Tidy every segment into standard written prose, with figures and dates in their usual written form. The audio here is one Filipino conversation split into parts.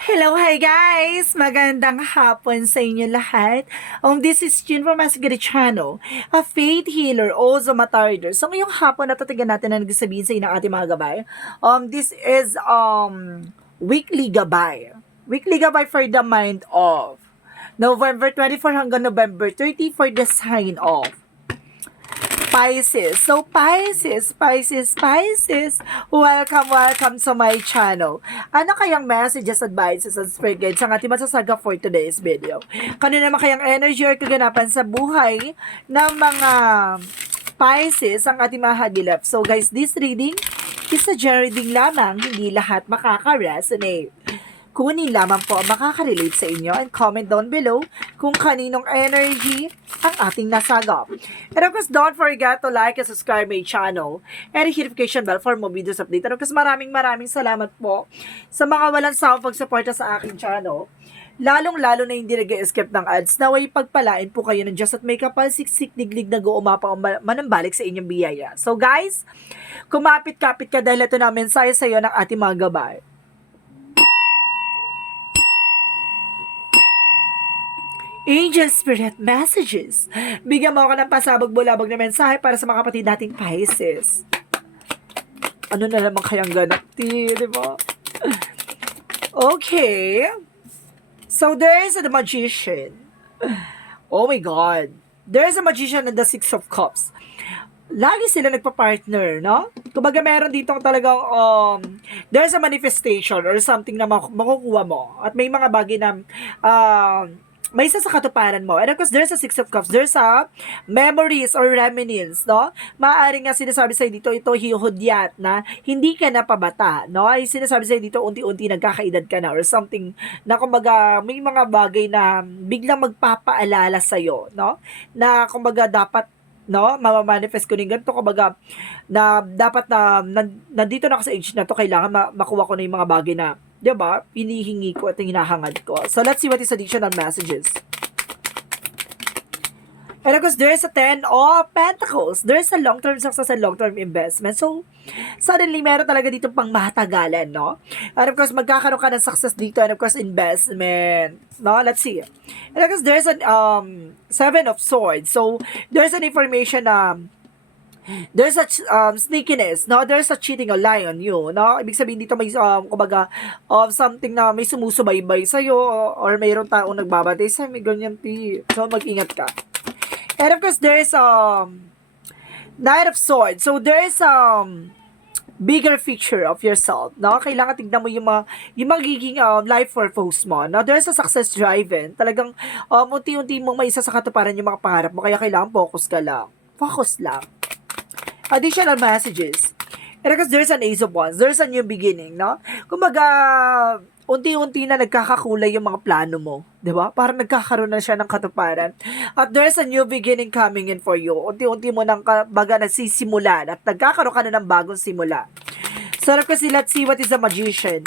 Hello, hi guys! Magandang hapon sa inyo lahat. This is Jin from Masagari Channel, a faith healer, also matarder. So ngayong hapon natatigan natin na nagsasabihin sa inyo ng ating mga gabay. This is weekly gabay. Weekly gabay for the mind of November 24 hanggang November 30 for the sign of Pisces. So, Pisces, welcome sa my channel. Ano kayang messages, advices, and spirit guides ang ating masasaga for today's video? Kanina naman kayang energy or kaganapan sa buhay ng mga Pisces ang ating mahagilap. So, guys, this reading is a general reading lamang, hindi lahat makaka-resonate. Kunin lamang po ang makaka-relate sa inyo and comment down below kung kaninong energy ang ating nasagap. And of course, don't forget to like and subscribe my channel and hit notification bell for more videos update. And of course, maraming salamat po sa mga walang sawang pagsuporta sa aking channel. Lalong-lalo na hindi nag-escape ng ads, naway pagpalain po kayo ng Diyos at may kapal-siksik diglig na guumapa o manambalik sa inyong biyaya. So guys, kumapit-kapit ka dahil ito na mensahe sa iyo ng ating mga gabay. Angel Spirit Messages. Bigyan mo ako ng pasabog-bulabog na mensahe para sa mga kapatid nating Pisces. Ano na naman kayang ganap, di ba? Okay. So, there's a magician. Oh my God. There's a magician and the Six of Cups. Lagi sila nagpa-partner, no? Kumbaga meron dito talagang there's a manifestation or something na makukuha mo. At may mga bagay na may isa sa katuparan mo. And of course, there's a Six of Cups. There's a memories or reminiscence, no? Maaaring nga sinasabi sa'yo dito, ito hihudyat na hindi ka na pabata, no? Ay sinasabi sa'yo dito, unti-unti nagkakaedad ka na or something na kumbaga may mga bagay na biglang magpapaalala sa'yo, no? Na kumbaga dapat no, mamamanifest ko ng ganito, kumbaga, na dapat na nandito na ako sa age na to, kailangan makuha ko na yung mga bagay na, di ba, hinihingi ko at hinahangad ko. So, let's see what is additional messages. And of course, there's a 10 of Pentacles. There's a long-term success and long-term investment. So, suddenly, meron talaga dito pang matagalan, no? And of course, magkakaroon ka ng success dito and of course, investment. No? Let's see. And of course, there's an 7 of Swords. So, there's an information na there's a sneakiness, no? There's a cheating or lie on you, no? Ibig sabihin dito may kumbaga something na may sumusubaybay sa iyo or mayroong taong nagbabantay sa may ganyan so mag-ingat ka. And of course there's Knight of Swords. So there's bigger picture of yourself, no? Kailangan tignan mo yung magiging life purpose mo, no? There's a success driven. Talagang unti-unti mong maisa sa katuparan yung mga pangarap mo, kaya kailangan focus ka lang. Focus lang. Additional messages. And because there's an Ace of Wands, there's a new beginning, no? Kumbaga, unti-unti na nagkakakulay yung mga plano mo, di ba? Parang nagkakaroon na siya ng katuparan. At there's a new beginning coming in for you. Unti-unti mo nang baga nagsisimulan at nagkakaroon ka na ng bagong simula. So, of course, let's see what is a magician.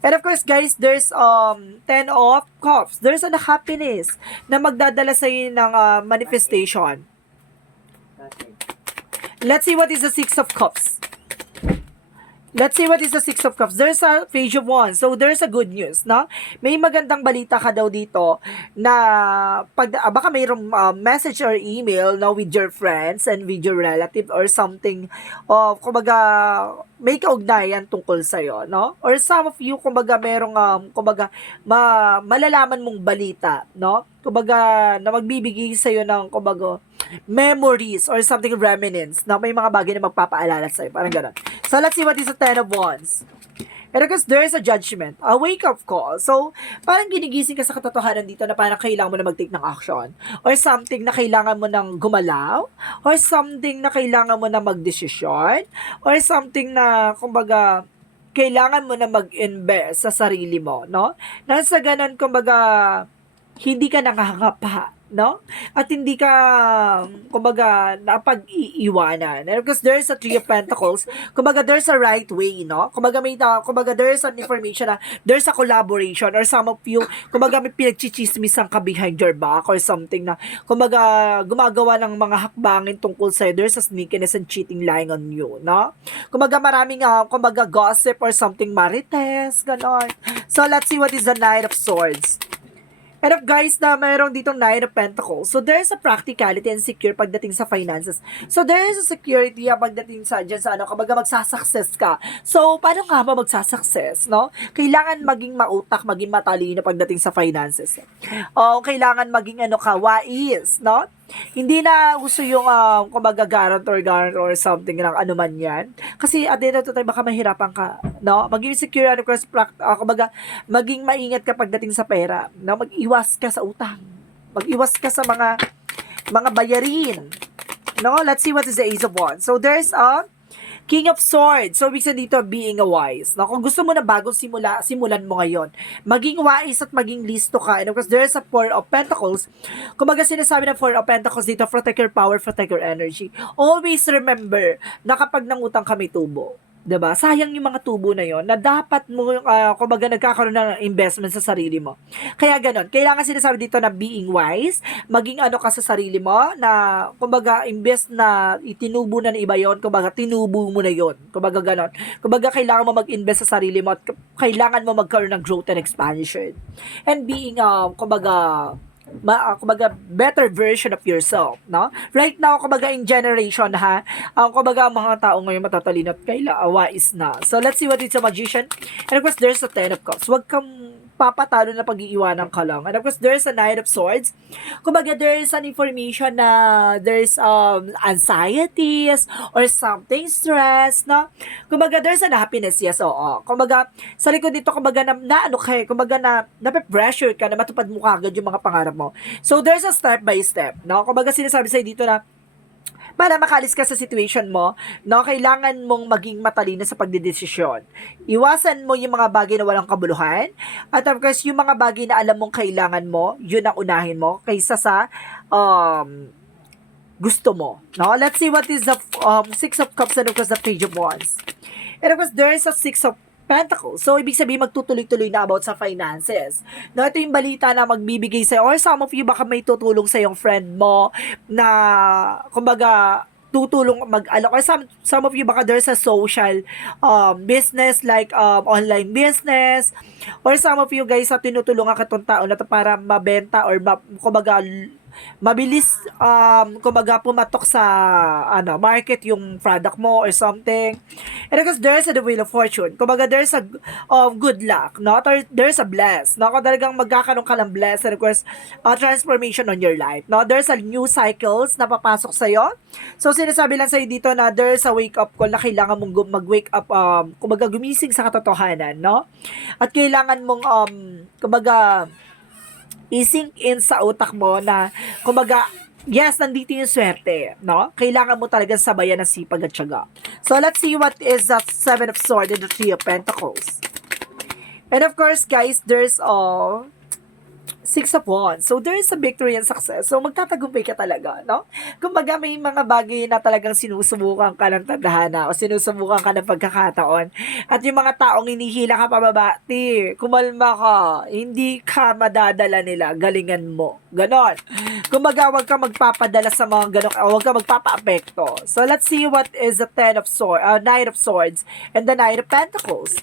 And of course, guys, there's 10 of Cups. There's a happiness na magdadala sa iyo ng manifestation. Let's see what is the Six of Cups. Let's see what is the Six of Cups. There's a Page of Wands. So, there's a good news, no? May magandang balita ka daw dito na baka mayroong message or email, no, with your friends and with your relative or something of, kumbaga, may kaugnayan tungkol sa'yo, no? Or some of you, kumbaga, merong, malalaman mong balita, no? Kumbaga, na magbibigay sa'yo ng, kumbaga, memories or something reminiscence na may mga bagay na magpapaalala sa'yo. Parang gano'n. So, let's see what is the 10 of Wands. And because there is a judgment, a wake-up call. So, parang ginigising ka sa katotohanan dito na parang kailangan mo na mag-take ng action. Or something na kailangan mo nang gumalaw. Or something na kailangan mo na mag-desisyon. Or something na, kumbaga, kailangan mo na mag-invest sa sarili mo, no? Nasa ganun, kumbaga, hindi ka nakakapa, no? At hindi ka, kumbaga, napag-iiwanan. And because there's a Three of Pentacles, kumbaga, there's a right way, no? Kumbaga, kumbaga, there's an information na there's a collaboration or some of you, kumbaga, may pinagchichismisan ka behind your back or something na, kumbaga, gumagawa ng mga hakbangin tungkol sa'yo. There's a sneakiness and cheating lying on you, no? Kumbaga, maraming, kumbaga, gossip or something marites, ganon. So, let's see what is the Knight of Swords. And of guys, na mayroong ditong Nine of Pentacles. So, there's a practicality and secure pagdating sa finances. So, there is a security pagdating sa dyan sa ano, kumbaga magsasuccess ka. So, paano nga ba magsasuccess, no? Kailangan maging mautak, maging matalino pagdating sa finances. O, kailangan maging ano ka, wais, no? Hindi na gusto yung kumbaga guarantor or something ng ano man yan. Kasi at the end of the time, baka mahirapan ka, no? Maging secure, of course, kumbaga, maging maingat ka pagdating sa pera, no? Mag-iwas ka sa utang. Mag-iwas ka sa mga bayarin. No? Let's see what is the Ace of Wands. So, there's a King of Swords. So, ibig sabihin dito, being a wise. No? Kung gusto mo na bagong simulan mo ngayon. Maging wise at maging listo ka. And of course, there's a Four of Pentacles. Kumbaga sinasabi ng Four of Pentacles dito, protect your power, protect your energy. Always remember na kapag nangutang kami tubo, 'di ba? Sayang yung mga tubo na yon na dapat mo kumbaga nagkakaroon ng investment sa sarili mo. Kaya ganon. Kailangan sinasabi dito na being wise, maging ano ka sa sarili mo na kumbaga invest na itinubo na ng iba yon, kumbaga tinubo mo na yon. Kumbaga ganon. Kumbaga kailangan mo mag-invest sa sarili mo at kailangan mo magkaroon ng growth and expansion. And being kumbaga kumbaga better version of yourself, no? Right now, kumbaga in generation ha, kumbaga ang mga tao ngayon matatalino at wais na. So let's see what is a Magician. And of course, there's a Ten of Cups. Huwag kang papatalo na pag-iiwanan ka lang. And of course, there's a Knight of Swords. Kumbaga, there's an information na there's anxieties or something stress, no? Kumbaga, there's an happiness, yes, oo. Kumbaga, sa likod dito, kumbaga, kumbaga, nape-pressure ka na matupad mo kagad yung mga pangarap mo. So, there's a step by step, no? Kumbaga, sinasabi sa'yo dito na para makalis ka sa situation mo, no, kailangan mong maging matalino sa pagdedesisyon. Iwasan mo yung mga bagay na walang kabuluhan. At of course, yung mga bagay na alam mong kailangan mo, yun ang unahin mo kaysa sa gusto mo. No? Let's see what is the Six of Cups and of course the Page of Wands. And of course, there is a Six of Pentacles. So, ibig sabihin, magtutuloy-tuloy na about sa finances. No, ito yung balita na magbibigay sa'yo, or some of you, baka may tutulong sa yung friend mo na, kumbaga, tutulong mag-alok. Or some of you, baka there's a social business like online business. Or some of you guys, tinutulungan ka itong tao na to para mabenta or kumbaga, mabilis kumbaga pumatok sa market yung product mo or something. And because there's the Wheel of Fortune, kumbaga there's a good luck, no? Or there's a bless, no? Kung talagang magkakaroon ka ng bless and of course transformation on your life, no? There's a new cycles na papasok sa'yo. So sinasabi lang sa'yo dito na there's a wake up call na kailangan mong mag-wake up, kumbaga gumising sa katotohanan, no? At kailangan mong kumbaga i-sink in sa utak mo na, kumbaga, yes, nandito yung swerte, no? Kailangan mo talagang sabayan ng sipag at tiyaga. So, let's see what is the Seven of Swords and the Three of Pentacles. And of course, guys, there's Six of Wands. So, there is a victory and success. So, magtatagumpay ka talaga, no? Kumbaga, may mga bagay na talagang sinusubukan ka ng tadhana o sinusubukan ka ng pagkakataon. At yung mga taong hinihila ka pababa, kumalma ka. Hindi ka madadala nila. Galingan mo. Ganon. Kumbaga, huwag ka magpapadala sa mga ganon. Huwag ka magpapa-apekto. So, let's see what is the Knight of Swords and the Knight of Pentacles.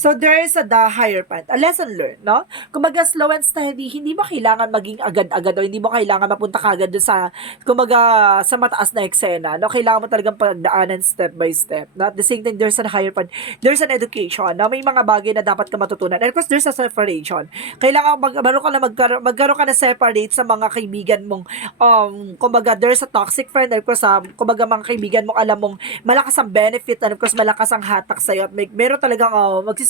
So, there is the higher path, a lesson learned, no? Kumbaga, slow and steady, hindi mo kailangan maging agad-agad o hindi mo kailangan mapunta kagad doon sa, kumbaga, sa mataas na eksena, no? Kailangan mo talagang pagdaanan step by step, no? At the same time, there's a higher path, there's an education, no? May mga bagay na dapat ka matutunan. And of course, there's a separation. Kailangan magkaroon ka na separate sa mga kaibigan mong, kumbaga, there's a toxic friend, and of course, kumbaga, mga kaibigan mong alam mong malakas ang benefit, and of course, malakas ang hatak sa'yo, at meron talagang,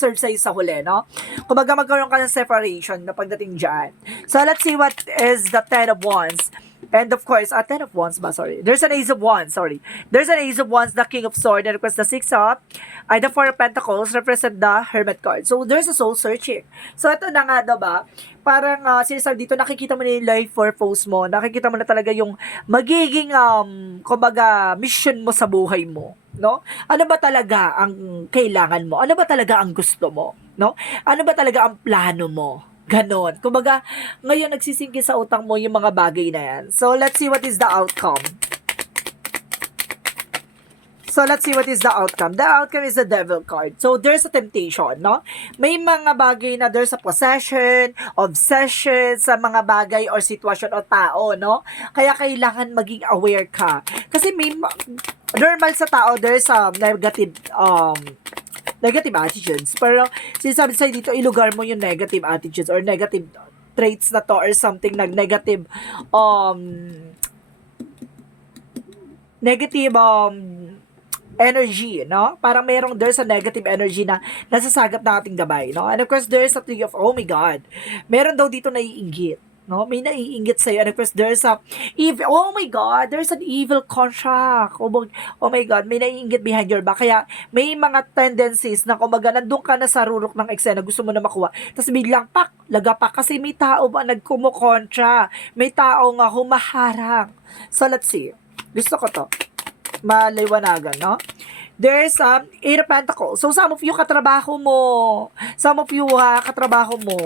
serve sa'yo sa huli, no? Kumbaga, magkaroon ka ng separation na pagdating dyan. So, let's see what is the Ten of Wands. And of course, Ten of Wands ba? Sorry. There's an Ace of Wands, sorry. There's an Ace of Wands, the King of Swords, and of course, the Six of, the Four of Pentacles represent the Hermit card. So, there's a soul searching. So, ito na nga, diba? Parang sinasabi dito, nakikita mo na yung life purpose mo. Nakikita mo na talaga yung magiging, kumbaga, mission mo sa buhay mo. No? Ano ba talaga ang kailangan mo? Ano ba talaga ang gusto mo? No? Ano ba talaga ang plano mo? Ganon. Kumbaga, ngayon nagsisingkin sa utang mo yung mga bagay na yan. So, let's see what is the outcome. So, let's see what is the outcome. The outcome is the Devil card. So, there's a temptation, no? May mga bagay na there's a possession, obsession sa mga bagay or sitwasyon o tao, no? Kaya kailangan maging aware ka. Kasi may normal sa tao, there's a negative attitudes. Pero, sinasabi sa'yo dito, ilugar mo yung negative attitudes or negative traits na to or something negative, energy, no? Parang there's a negative energy na nasasagap na ating gabay, no? And of course, there's a thing of, oh my God, meron daw dito naiinggit, no? May naiinggit sa'yo. And of course, there's a evil, oh my God, there's an evil contract. Oh my God, may naiinggit behind your back. Kaya, may mga tendencies na kumbaga, nandun ka na sa rurok ng eksena, gusto mo na makuha. Tapos biglang, lagapak. Kasi may tao ba nagkumukontra? May tao nga humaharang. So, let's see. Gusto ko to. Maliwanagan, no? There's Eight of Pentacles. So, some of you, katrabaho mo. Some of you, katrabaho mo.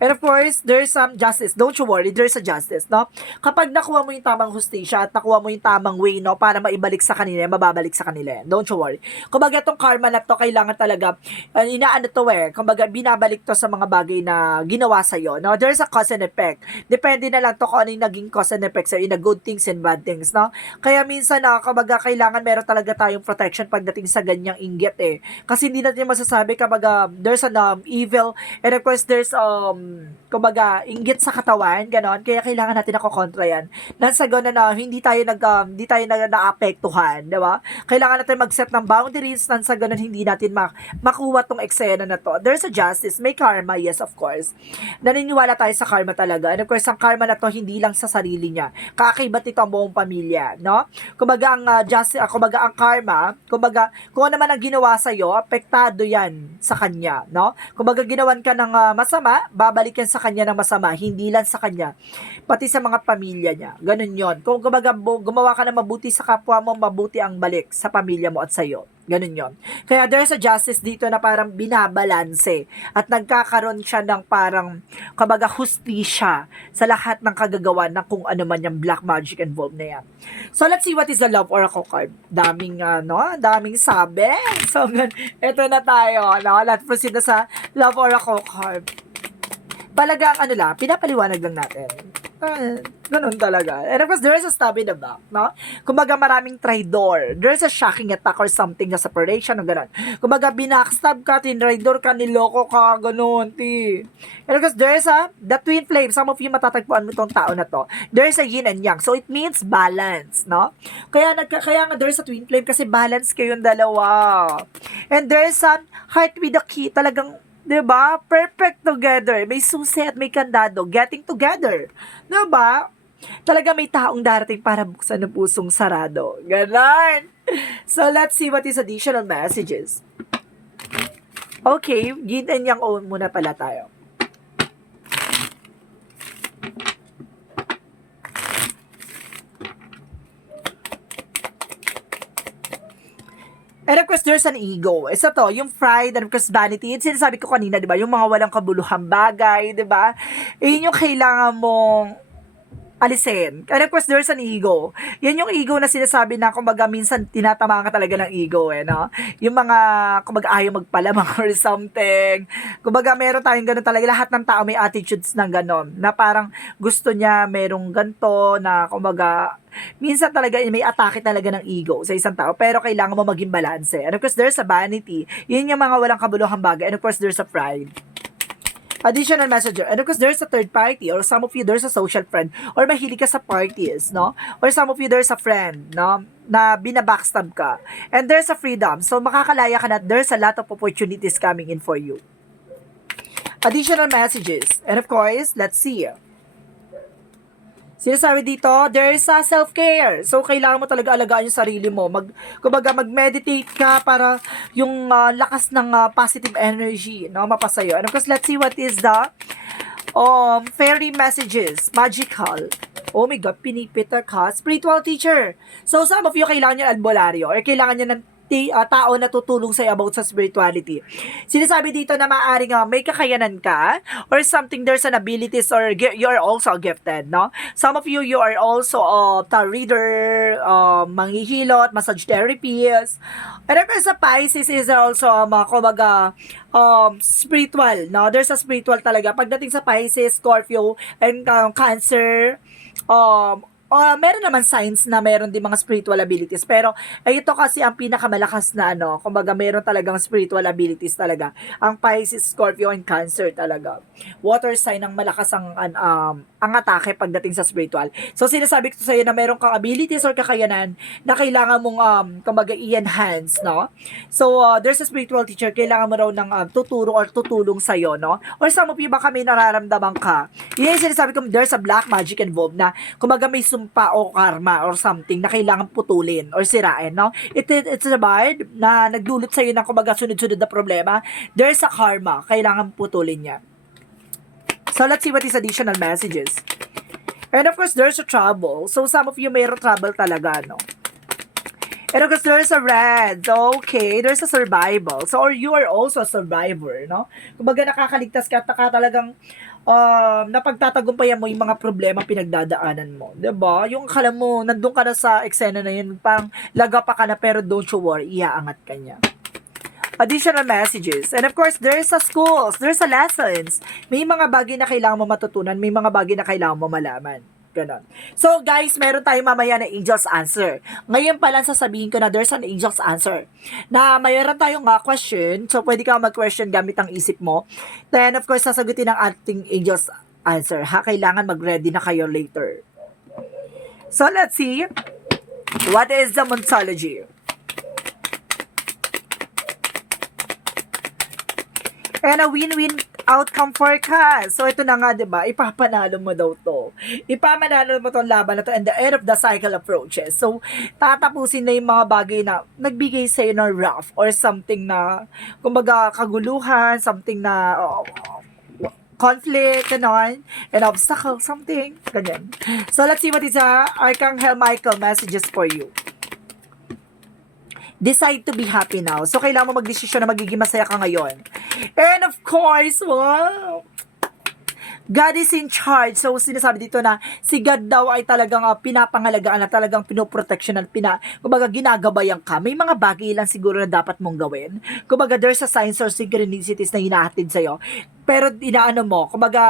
And of course, there's some justice. Don't you worry, there's a justice, no? Kapag nakuha mo yung tamang hustisya at nakuha mo yung tamang way, no, para maibalik sa kanila, mababalik sa kanila. Don't you worry. Kumbaga, itong karma na to, kailangan talaga, kumbaga, binabalik to sa mga bagay na ginawa sa'yo, no? There's a cause and effect. Depende na lang to kung ano yung naging cause and effect sa'yo, in the good things and bad things, no? Kaya minsan, kumbaga, kailangan meron talaga tayong protection pagdating sa ganyang inggit, eh. Kasi hindi natin masasabi, kumbaga, there's an evil, and of course, there's, kumbaga, inggit sa katawan, ganon. Kaya kailangan natin nakokontra yan. Nasa gano'n na hindi tayo naapektuhan, di ba? Kailangan natin mag-set ng boundaries, nasa gano'n hindi natin makuha tong eksena na to. There's a justice, may karma, yes, of course. Naniniwala tayo sa karma talaga. And of course, ang karma na to, hindi lang sa sarili niya. Kakakibat nito ang buong pamilya, no? Kumbaga, ang karma, kumbaga, kung ano man ang ginawa sa'yo, apektado yan sa kanya, no? Kumbaga, ginawan ka ng masama, babalik yan sa kanya ng masama, hindi lang sa kanya, pati sa mga pamilya niya. Ganun yon. Kung gumawa ka ng mabuti sa kapwa mo, mabuti ang balik sa pamilya mo at sa'yo. Ganun yon. Kaya there's a justice dito na parang binabalanse at nagkakaroon siya ng parang, kumbaga, hustisya sa lahat ng kagagawan ng kung ano man yung black magic involved na yan. So, let's see what is the Love Oracle card. Daming sabi. So, ito na tayo, no? Let's proceed na sa Love Oracle card. Talagang pinapaliwanag lang natin. Ganun talaga. And of course, there is a stab in the back, no? Kumbaga, maraming traidor. There is a shocking attack or something na separation, o ganun. Kumbaga, binackstab ka, tinraidor ka, niloko ka, ganun, ti. And of course, there is the twin flame. Some of you matatagpuan mo itong tao na to. There is a yin and yang. So, it means balance, no? Kaya nga there is a twin flame kasi balance kayong dalawa. And there is a heart with a key. Talagang, diba? Perfect together. May susi at may kandado. Getting together. Diba? Talaga may taong darating para buksan ng pusong sarado. Ganon. So, let's see what is additional messages. Okay, yin and yang muna pala tayo. And of course, there's an ego. Isa to, yung pride and of course vanity. Yung sinasabi ko kanina, di ba? Yung mga walang kabuluhang bagay, di ba? Yun yung kailangan mong alisin. And of course, there's an ego. Yan yung ego na sinasabi na, kumbaga, minsan tinatamaan ka talaga ng ego, no? Yung mga, kumbaga, ayaw magpalamang or something. Kumbaga, meron tayong ganun talaga. Lahat ng tao may attitudes ng ganun. Na parang gusto niya merong ganto, na, kumbaga, minsan talaga may atake talaga ng ego sa isang tao, pero kailangan mo maging balance. And of course, there's a vanity. Yun yung mga walang kabuluhang bagay. And of course, there's a pride. Additional messenger. And of course, there's a third party, or some of you, there's a social friend, or mahilig ka sa parties, no? Or some of you, there's a friend, no? Na binabackstab ka. And there's a freedom. So, makakalaya ka na, there's a lot of opportunities coming in for you. Additional messages. And of course, let's see. Sinasabi dito, there's a self-care. So, kailangan mo talaga alagaan yung sarili mo. Kumbaga, mag-meditate ka para yung lakas ng positive energy, no, mapasayo. And of course, let's see what is the fairy messages, magical. Oh my God, pinipita ka. Spiritual teacher. So, some of you, kailangan nyo albularyo or kailangan nyo ng tao na tutulong sa'yo about sa spirituality. Sinasabi dito na maaaring may kakayanan ka or something, there's an abilities or you're also gifted, no? Some of you are also tarot reader, manghihilot, massage therapist. And then sa Pisces is also, kumbaga, spiritual, no? There's a spiritual talaga. Pagdating sa Pisces, Scorpio, and Cancer, meron naman signs na meron din mga spiritual abilities. Pero, ito kasi ang pinakamalakas na kumbaga meron talagang spiritual abilities talaga. Ang Pisces, Scorpio, and Cancer talaga. Water sign ang malakas ang atake pagdating sa spiritual. So, sinasabi ko sa iyo na meron kang abilities or kakayanan na kailangan mong, kumbaga, i-enhance, no? So, there's a spiritual teacher, kailangan mo raw ng tuturo or tutulong sa'yo, no? Or some of you, baka may nararamdaman ka. Yun yung sinasabi ko, there's a black magic involved na, kumbaga, may sumpa o karma or something na kailangan putulin or sirain, no? It's a bad na nagdulot sa'yo ng, kumbaga, sunod-sunod na problema. There's a karma, kailangan putulin niya. So, let's see what is additional messages. And of course, there's a trouble. So, some of you mayroon trouble talaga, no? And of course, there's a red. Okay, there's a survival. So, or you are also a survivor, no? Kumbaga, nakakaligtas ka talagang napagtatagumpayan mo yung mga problema pinagdadaanan mo. Diba? Yung akala mo, nandun ka na sa eksena na yun, parang laga pa ka na, pero don't you worry, iaangat ka niya. Additional messages. And of course, there's a schools, there's a lessons. May mga bagay na kailangan mo matutunan, may mga bagay na kailangan mo malaman. Ganon. So guys, meron tayong mamaya na angel's answer. Ngayon pa lang sasabihin ko na there's an angel's answer. Na mayroon tayong question, so pwede ka mag-question gamit ang isip mo. Then of course, sasagutin ng ating angel's answer. Kailangan mag-ready na kayo later. So let's see. What is the Monsology? And a win-win outcome forecast. So, ito na nga, diba? Ipapanalo mo daw to. Ipapanalo mo tong laban na to and the end of the cycle approaches. So, tatapusin na yung mga bagay na nagbigay sa'yo ng rough or something na, kumbaga, kaguluhan, something na, conflict, ganon, and obstacle, something, ganyan. So, let's see what is Archangel Michael messages for you. Decide to be happy now. So, kailangan mo mag-desisyon na magiging masaya ka ngayon. And of course, wow, God is in charge. So, sinasabi dito na si God daw ay talagang pinapangalagaan na talagang pinoproteksyonan, kumbaga ginagabayan ka. May mga bagay lang siguro na dapat mong gawin. Kumbaga, there's a signs or synchronicities na hinahatid sa'yo. Pero, inaano mo, kumbaga,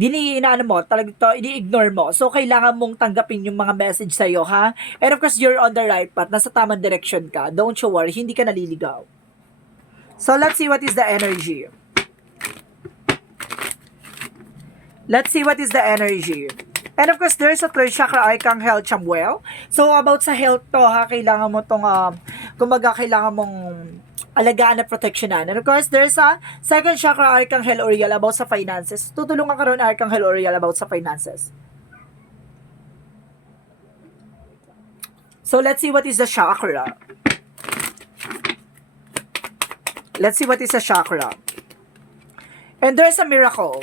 ini-ignore mo. So, kailangan mong tanggapin yung mga message sa'yo, ha? And of course, you're on the right path. Nasa tamang direction ka. Don't you worry. Hindi ka naliligaw. So, let's see what is the energy. Let's see what is the energy. And of course, there's a third chakra, Archangel Chamuel. So, about sa health to, ha? Kailangan mo tong, kumbaga, kailangan mong alagaan at protectionan. And of course, there's a second chakra, Archangel Uriel, about sa finances. Tutulungan ka ron, Archangel Uriel, about sa finances. So, let's see what is the chakra. Let's see what is the chakra. And there's a miracle.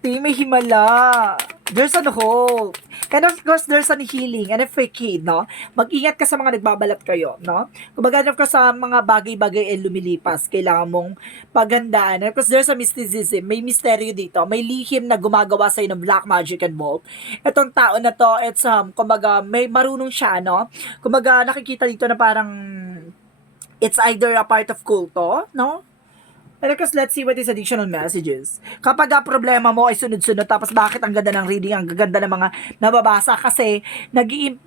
May himala. There's a hope. And of course, there's an healing and a facade, no? Mag-ingat ka sa mga nagbabalat kayo, no? Kumbaga, of course, sa mga bagay-bagay ay lumilipas, kailangan mong paghandaan. And of course, there's a mysticism. May misteryo dito. May lihim na gumagawa sa'yo ng black magic and involved. Itong tao na to, it's, kumbaga, may marunong siya, no? Kumbaga, nakikita dito na parang it's either a part of culto, no? And of course, let's see what is additional messages. Kapag problema mo ay sunod-sunod, tapos bakit ang ganda ng reading, ang ganda ng mga nababasa, kasi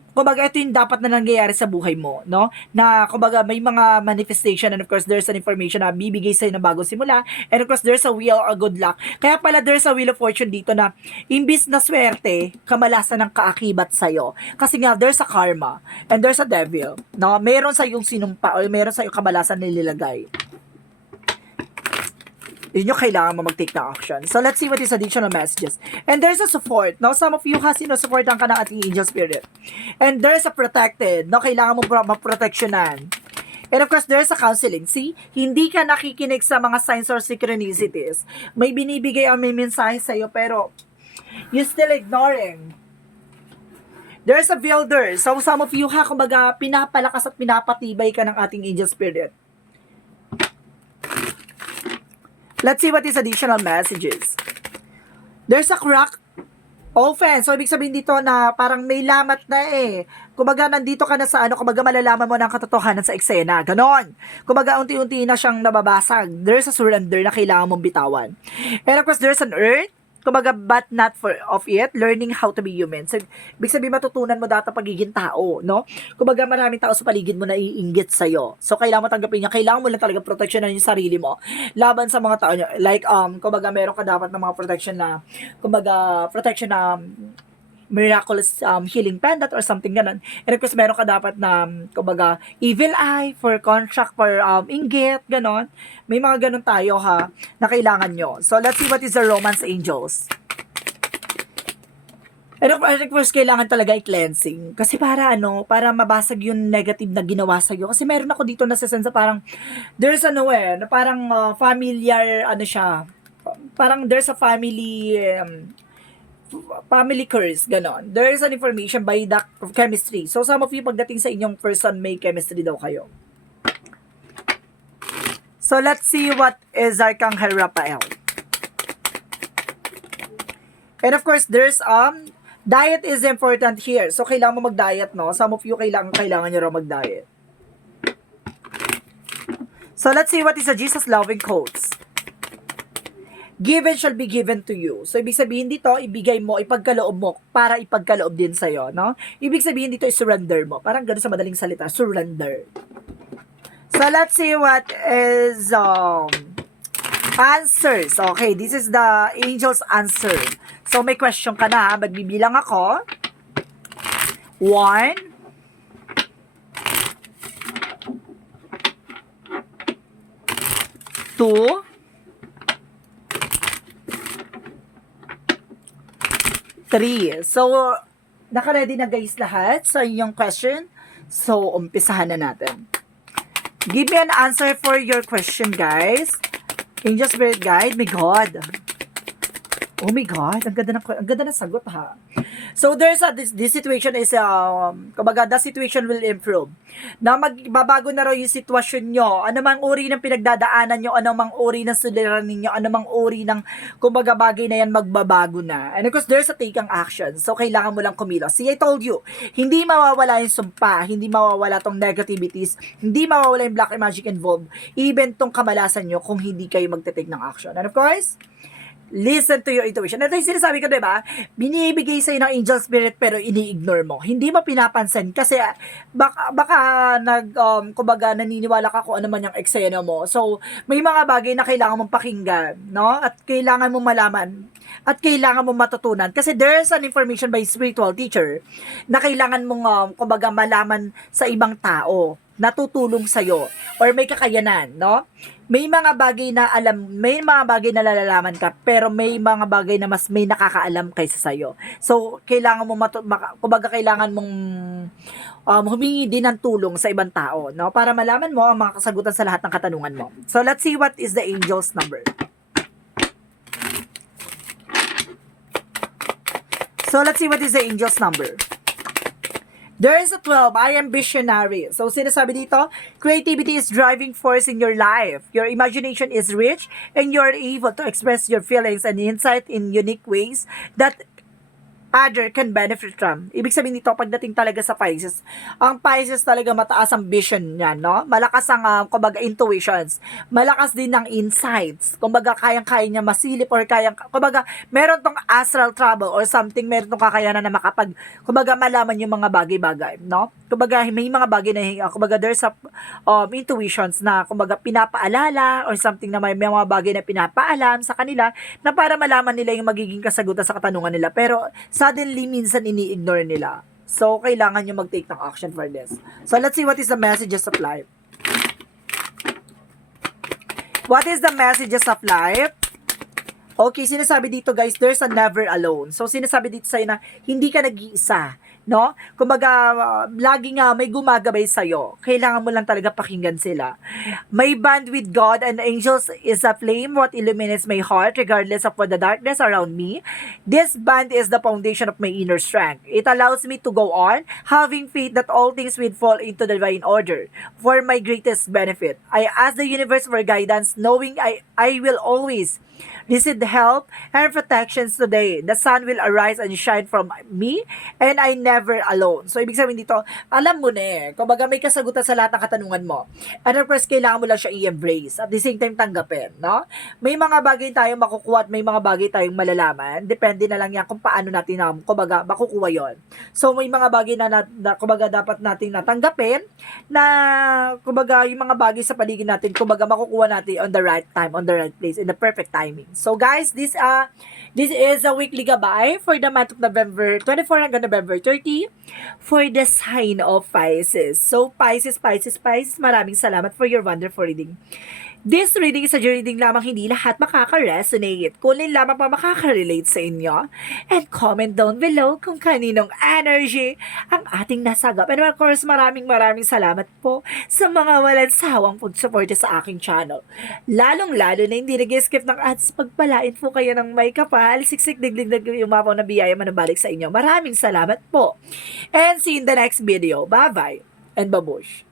kumbaga, ito yung dapat na nangyayari sa buhay mo, no? Na, kumbaga, may mga manifestation, and of course, there's an information na bibigay sa'yo ng bagong simula, and of course, there's a wheel or good luck. Kaya pala, there's a wheel of fortune dito na, imbis na swerte, kamalasan ng kaakibat sa'yo. Kasi nga, there's a karma, and there's a devil, no? Meron sa'yong sinumpa, o meron sa'yong kamalasan nililagay. yun yung kailangan mo mag-take ng action. So, let's see what is additional messages. And there's a support, no? Some of you kasi, no, supportan ka ng ating angel spirit. And there's a protected, no? Kailangan mo maproteksyonan. And of course, there's a counseling. See, hindi ka nakikinig sa mga signs or synchronicities. May binibigay o may mensahe sa'yo, pero you still ignoring. There's a builder. So, some of you, kumbaga, pinapalakas at pinapatibay ka ng ating angel spirit. Let's see what is additional messages. There's a crack offense. So, ibig sabihin dito na parang may lamat na eh. Kumbaga, nandito ka na sa kumbaga, malalaman mo ng katotohanan sa eksena. Ganon. Kumbaga, unti-unti na siyang nababasag. There's a surrender na kailangan mong bitawan. And of course, there's an earth. Kumbaga, but not for of it, learning how to be human. So, ibig sabihin, matutunan mo data pagiging tao, no? Kumbaga, maraming tao sa paligid mo na iinggit sa'yo. So, kailangan mo tanggapin niya. Kailangan mo lang talaga proteksyonan yung sarili mo laban sa mga tao niya. Like, kumbaga, meron ka dapat ng mga protection na, kumbaga, protection na miraculous healing pendant or something ganon. And of course, meron ka dapat na, kumbaga, evil eye for contract, for inggit, ganon. May mga ganon tayo ha, na kailangan nyo. So, let's see what is the romance angels. And of course, kailangan talaga i-cleansing. Kasi para para mabasag yung negative na ginawa sa'yo. Kasi meron ako dito na sense parang, there's na parang familiar, siya, parang there's a family curse, ganon. There is an information by the chemistry. So, some of you, pagdating sa inyong person, may chemistry daw kayo. So, let's see what is Archangel Raphael. And of course, there's, diet is important here. So, kailangan mo mag-diet, no? Some of you, kailangan nyo raw mag-diet. So, let's see what is a Jesus-loving quotes. Given shall be given to you. So, ibig sabihin dito, ibigay mo, ipagkaloob mo, para ipagkaloob din sa'yo, no? Ibig sabihin dito, surrender mo. Parang gano'n sa madaling salita, surrender. So, let's see what is, answers. Okay, this is the angel's answer. So, may question ka na, magbibilang ako. 1, 2, 3. So, naka-ready na guys lahat sa inyong question. So, umpisahan na natin. Give me an answer for your question, guys. Angel Spirit Guide, my God. Oh my God, ang ganda ng sagot ha. So there's this situation is kumbaga the situation will improve. Na magbabago na raw yung sitwasyon nyo. Anumang uri ng pinagdadaanan nyo, anumang uri ng suliranin nyo, anumang uri ng kumbaga bagay na yan magbabago na. And of course, there's a taking action. So kailangan mo lang kumilos. See, I told you, hindi mawawala yung sumpa, hindi mawawala tong negativities, hindi mawawala yung black magic involved, even tong kamalasan nyo kung hindi kayo magte-take ng action. And of course, listen to your intuition. Ito yung sinasabi ko, diba? Binibigay sa'yo ng angel spirit pero ini-ignore mo. Hindi mo pinapansin kasi baka kumbaga naniniwala ka kung ano man yung eksena mo. So, may mga bagay na kailangan mong pakinggan, no? At kailangan mong malaman at kailangan mong matutunan. Kasi there's an information by spiritual teacher na kailangan mong kumbaga malaman sa ibang tao na tutulong sa'yo or may kakayanan, no? May mga bagay na may mga bagay na nalalaman ka, pero may mga bagay na mas may nakakaalam kaysa sa'yo. So, kailangan mo kumbaga kailangan mong humingi din ng tulong sa ibang tao, no? Para malaman mo ang mga kasagutan sa lahat ng katanungan mo. So, let's see what is the angel's number. So, let's see what is the angel's number. There is a 12. I am visionary. So, sinasabi dito, creativity is driving force in your life. Your imagination is rich and you're able to express your feelings and insight in unique ways that other can benefit from. Ibig sabihin dito, pagdating talaga sa Pisces, ang Pisces talaga mataas ang vision niya, no? Malakas ang, kumbaga, intuitions. Malakas din ng insights. Kumbaga, kayang-kaya niya masilip or kumbaga, meron tong astral travel or something, meron tong kakayanan na kumbaga, malaman yung mga bagay-bagay, no? Kumbaga, may mga bagay na, kumbaga, there's a, intuitions na, kumbaga, pinapaalala or something na may mga bagay na pinapaalam sa kanila na para malaman nila yung magiging kasagutan sa katanungan nila. Pero, suddenly, minsan ini-ignore nila. So, kailangan nyo mag-take ng action for this. So, let's see what is the messages of life. What is the messages of life? Okay, sinasabi dito guys, there's a never alone. So, sinasabi dito sa'yo na hindi ka nag-iisa, no? Kumbaga, lagi nga may gumagabay sa'yo. Kailangan mo lang talaga pakinggan sila. My bond with God and angels is a flame what illuminates my heart regardless of what the darkness around me. This bond is the foundation of my inner strength. It allows me to go on, having faith that all things will fall into the divine order for my greatest benefit. I ask the universe for guidance, knowing I will always receive the help and protections today. The sun will arise and shine from me and I never alone. So, ibig sabihin dito, alam mo na eh. Kumbaga may kasagutan sa lahat ng katanungan mo. And of course, kailangan mo lang siya i-embrace. At the same time, tanggapin. No? May mga bagay tayong makukuha at may mga bagay tayong malalaman. Depende na lang yan kung paano natin kumbaga, makukuha yon. So, may mga bagay na kumbaga, dapat natin natanggapin na kumbaga, yung mga bagay sa paligid natin, kumbaga, makukuha natin on the right time, on the right place, in the perfect timing. So guys, this is a weekly gabay for the month of November 24 hanggang November 30 for the sign of Pisces. So Pisces, maraming salamat for your wonderful reading. This reading is a reading lamang, hindi lahat makaka-resonate. Kunin lamang pa makaka-relate sa inyo. And comment down below kung kaninong energy ang ating nasagap. And of course, maraming salamat po sa mga walang sawang pag-suporta sa aking channel. Lalong-lalo na hindi nag-skip ng ads, pagpalain po kayo ng may kapal, siksik, diglig, umapaw na biyaya manabalik sa inyo. Maraming salamat po. And see you in the next video. Bye-bye and babush.